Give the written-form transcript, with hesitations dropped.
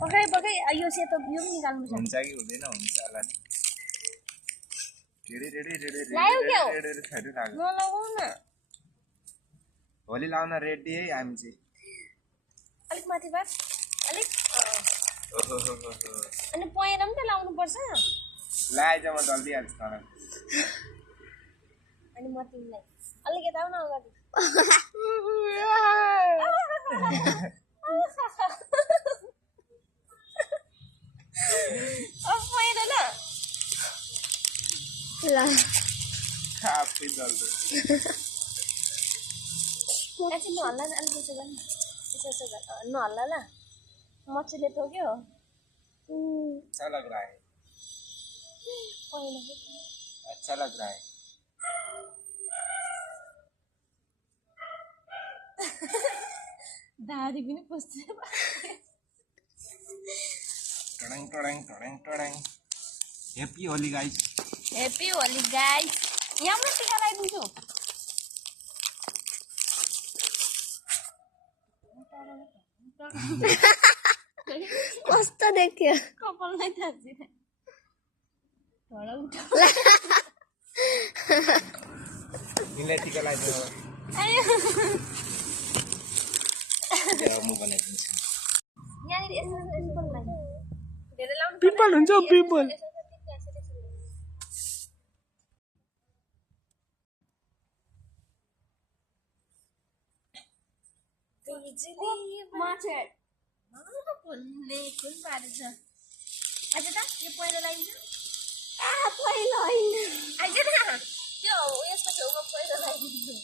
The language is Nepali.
पकाइ यो सेतो यो पनि निकाल्नु छ हुन्छ कि हुँदैन हुन्छ होला नि लायो क्या हो छाडु लाग्यो नलगाउ न भोलि लाउन रेडी है हामी चाहिँ अलिक माथि बास अलिक ओहो अनि पहेर पनि त लाउनु पर्छ लाएछ म जल्दी हाल्छु तँलाई अनि म तिमीलाई अलिक यता आउन अगाडि पहेर ल ल आफै जल्दी एकछिन नहल्ला न अलिक यसो गर्नु यसो गर नहल्ला ल मच्छरले टोक्यो अच्छा लग रहा है अच्छा लग रहा है दादी पनि पस्छ टडङ happy Holi guys happy Holi guys यहाँ पनि टिका लगाइदिन्छु कस्तो देख्यो कपाल नै थाहा मिलाई टिका लगाइदिनु आयो म बनाइदिन्छु यहाँनिर यसो लाग्यो धेरै लाउनु पिपल हुन्छ पिपल माछा फुल्ने फुल पारेछ आइज त यो पहिरो लगाइदिन्छु पहिलो होइन आइज न त्यो यसको छेउमा पहिरो लगाइदिन्छु